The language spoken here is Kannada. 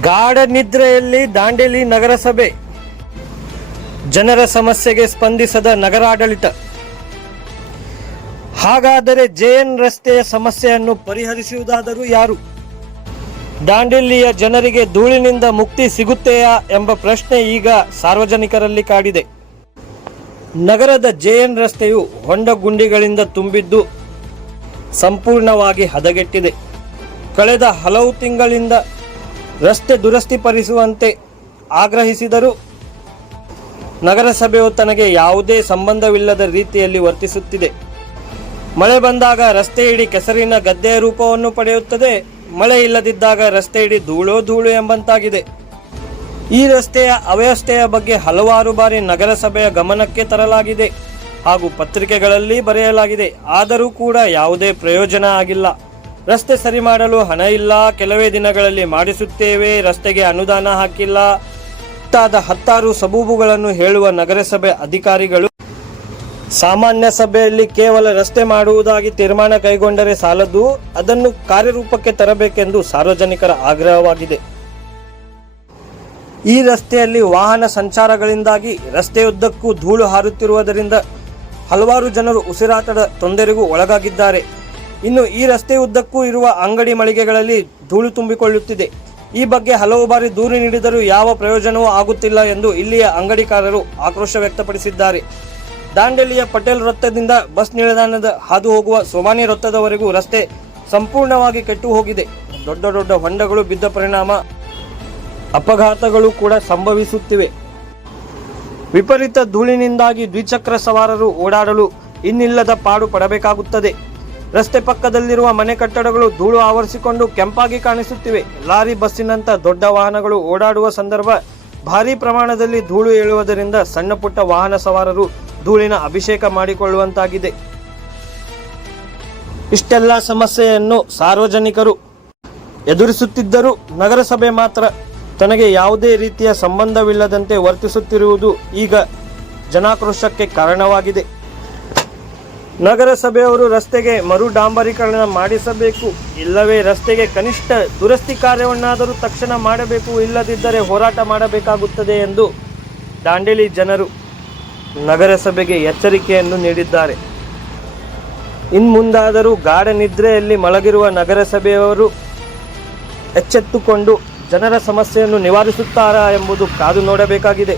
ಗಾಢ ನಿದ್ರೆಯಲ್ಲಿ ದಾಂಡೇಲಿ ನಗರಸಭೆ. ಜನರ ಸಮಸ್ಯೆಗೆ ಸ್ಪಂದಿಸದ ನಗರಾಡಳಿತ. ಹಾಗಾದರೆ ಜೆಎನ್ ರಸ್ತೆಯ ಸಮಸ್ಯೆಯನ್ನು ಪರಿಹರಿಸುವುದಾದರೂ ಯಾರು? ದಾಂಡೇಲಿಯ ಜನರಿಗೆ ಧೂಳಿನಿಂದ ಮುಕ್ತಿ ಸಿಗುತ್ತೆಯಾ ಎಂಬ ಪ್ರಶ್ನೆ ಈಗ ಸಾರ್ವಜನಿಕರಲ್ಲಿ ಕಾಡಿದೆ. ನಗರದ ಜೆಎನ್ ರಸ್ತೆಯು ಹೊಂಡ ಗುಂಡಿಗಳಿಂದ ತುಂಬಿದ್ದು ಸಂಪೂರ್ಣವಾಗಿ ಹದಗೆಟ್ಟಿದೆ. ಕಳೆದ ಹಲವು ತಿಂಗಳಿಂದ ರಸ್ತೆ ದುರಸ್ತಿಪಡಿಸುವಂತೆ ಆಗ್ರಹಿಸಿದರು. ನಗರಸಭೆಯು ತನಗೆ ಯಾವುದೇ ಸಂಬಂಧವಿಲ್ಲದ ರೀತಿಯಲ್ಲಿ ವರ್ತಿಸುತ್ತಿದೆ. ಮಳೆ ಬಂದಾಗ ರಸ್ತೆ ಇಡೀ ಕೆಸರಿನ ಗದ್ದೆಯ ರೂಪವನ್ನು ಪಡೆಯುತ್ತದೆ. ಮಳೆ ಇಲ್ಲದಿದ್ದಾಗ ರಸ್ತೆ ಇಡೀ ಧೂಳೋ ಧೂಳು ಎಂಬಂತಾಗಿದೆ. ಈ ರಸ್ತೆಯ ಅವ್ಯವಸ್ಥೆಯ ಬಗ್ಗೆ ಹಲವಾರು ಬಾರಿ ನಗರಸಭೆಯ ಗಮನಕ್ಕೆ ತರಲಾಗಿದೆ ಹಾಗೂ ಪತ್ರಿಕೆಗಳಲ್ಲಿ ಬರೆಯಲಾಗಿದೆ. ಆದರೂ ಕೂಡ ಯಾವುದೇ ಪ್ರಯೋಜನ ಆಗಿಲ್ಲ. ರಸ್ತೆ ಸರಿ ಮಾಡಲು ಹಣ ಇಲ್ಲ, ಕೆಲವೇ ದಿನಗಳಲ್ಲಿ ಮಾಡಿಸುತ್ತೇವೆ, ರಸ್ತೆಗೆ ಅನುದಾನ ಹಾಕಿಲ್ಲ. ಮುಂತಾದ ಹತ್ತಾರು ಸಬೂಬುಗಳನ್ನು ಹೇಳುವ ನಗರಸಭೆ ಅಧಿಕಾರಿಗಳು, ಸಾಮಾನ್ಯ ಸಭೆಯಲ್ಲಿ ಕೇವಲ ರಸ್ತೆ ಮಾಡುವುದಾಗಿ ತೀರ್ಮಾನ ಕೈಗೊಂಡರೆ ಸಾಲದು, ಅದನ್ನು ಕಾರ್ಯರೂಪಕ್ಕೆ ತರಬೇಕೆಂದು ಸಾರ್ವಜನಿಕರ ಆಗ್ರಹವಾಗಿದೆ. ಈ ರಸ್ತೆಯಲ್ಲಿ ವಾಹನ ಸಂಚಾರಗಳಿಂದಾಗಿ ರಸ್ತೆಯುದ್ದಕ್ಕೂ ಧೂಳು ಹಾರುತ್ತಿರುವುದರಿಂದ ಹಲವಾರು ಜನರು ಉಸಿರಾಟದ ತೊಂದರೆಗೂ ಒಳಗಾಗಿದ್ದಾರೆ. ಇನ್ನು ಈ ರಸ್ತೆಯುದ್ದಕ್ಕೂ ಇರುವ ಅಂಗಡಿ ಮಳಿಗೆಗಳಲ್ಲಿ ಧೂಳು ತುಂಬಿಕೊಳ್ಳುತ್ತಿದೆ. ಈ ಬಗ್ಗೆ ಹಲವು ಬಾರಿ ದೂರು ನೀಡಿದರೂ ಯಾವ ಪ್ರಯೋಜನವೂ ಆಗುತ್ತಿಲ್ಲ ಎಂದು ಇಲ್ಲಿಯ ಅಂಗಡಿಕಾರರು ಆಕ್ರೋಶ ವ್ಯಕ್ತಪಡಿಸಿದ್ದಾರೆ. ದಾಂಡೇಲಿಯ ಪಟೇಲ್ ವೃತ್ತದಿಂದ ಬಸ್ ನಿಲ್ದಾಣದ ಹಾದು ಹೋಗುವ ಸೋಮಾನಿ ವೃತ್ತದವರೆಗೂ ರಸ್ತೆ ಸಂಪೂರ್ಣವಾಗಿ ಕೆಟ್ಟು ಹೋಗಿದೆ. ದೊಡ್ಡ ದೊಡ್ಡ ಹೊಂಡಗಳು ಬಿದ್ದ ಪರಿಣಾಮ ಅಪಘಾತಗಳು ಕೂಡ ಸಂಭವಿಸುತ್ತಿವೆ. ವಿಪರೀತ ಧೂಳಿನಿಂದಾಗಿ ದ್ವಿಚಕ್ರ ಸವಾರರು ಓಡಾಡಲು ಇನ್ನಿಲ್ಲದ ಪಾಡು ಪಡಬೇಕಾಗುತ್ತದೆ. ರಸ್ತೆ ಪಕ್ಕದಲ್ಲಿರುವ ಮನೆ ಕಟ್ಟಡಗಳು ಧೂಳು ಆವರಿಸಿಕೊಂಡು ಕೆಂಪಾಗಿ ಕಾಣಿಸುತ್ತಿವೆ. ಲಾರಿ ಬಸ್ಸಿನಂತ ದೊಡ್ಡ ವಾಹನಗಳು ಓಡಾಡುವ ಸಂದರ್ಭ ಭಾರೀ ಪ್ರಮಾಣದಲ್ಲಿ ಧೂಳು ಏಳುವುದರಿಂದ ಸಣ್ಣ ಪುಟ್ಟ ವಾಹನ ಸವಾರರು ಧೂಳಿನ ಅಭಿಷೇಕ ಮಾಡಿಕೊಳ್ಳುವಂತಾಗಿದೆ. ಇಷ್ಟೆಲ್ಲ ಸಮಸ್ಯೆಯನ್ನು ಸಾರ್ವಜನಿಕರು ಎದುರಿಸುತ್ತಿದ್ದರೂ ನಗರಸಭೆ ಮಾತ್ರ ತನಗೆ ಯಾವುದೇ ರೀತಿಯ ಸಂಬಂಧವಿಲ್ಲದಂತೆ ವರ್ತಿಸುತ್ತಿರುವುದು ಈಗ ಜನಾಕ್ರೋಶಕ್ಕೆ ಕಾರಣವಾಗಿದೆ. ನಗರಸಭೆಯವರು ರಸ್ತೆಗೆ ಮರು ಡಾಂಬರೀಕರಣ ಮಾಡಿಸಬೇಕು. ಇಲ್ಲವೇ ರಸ್ತೆಗೆ ಕನಿಷ್ಠ ದುರಸ್ತಿ ಕಾರ್ಯವನ್ನಾದರೂ ತಕ್ಷಣ ಮಾಡಬೇಕು, ಇಲ್ಲದಿದ್ದರೆ ಹೋರಾಟ ಮಾಡಬೇಕಾಗುತ್ತದೆ ಎಂದು ದಾಂಡೇಲಿ ಜನರು ನಗರಸಭೆಗೆ ಎಚ್ಚರಿಕೆಯನ್ನು ನೀಡಿದ್ದಾರೆ. ಇನ್ಮುಂದಾದರೂ ಗಾಢ ನಿದ್ರೆಯಲ್ಲಿ ಮಲಗಿರುವ ನಗರಸಭೆಯವರು ಎಚ್ಚೆತ್ತುಕೊಂಡು ಜನರ ಸಮಸ್ಯೆಯನ್ನು ನಿವಾರಿಸುತ್ತಾರಾ ಎಂಬುದು ಕಾದು ನೋಡಬೇಕಾಗಿದೆ.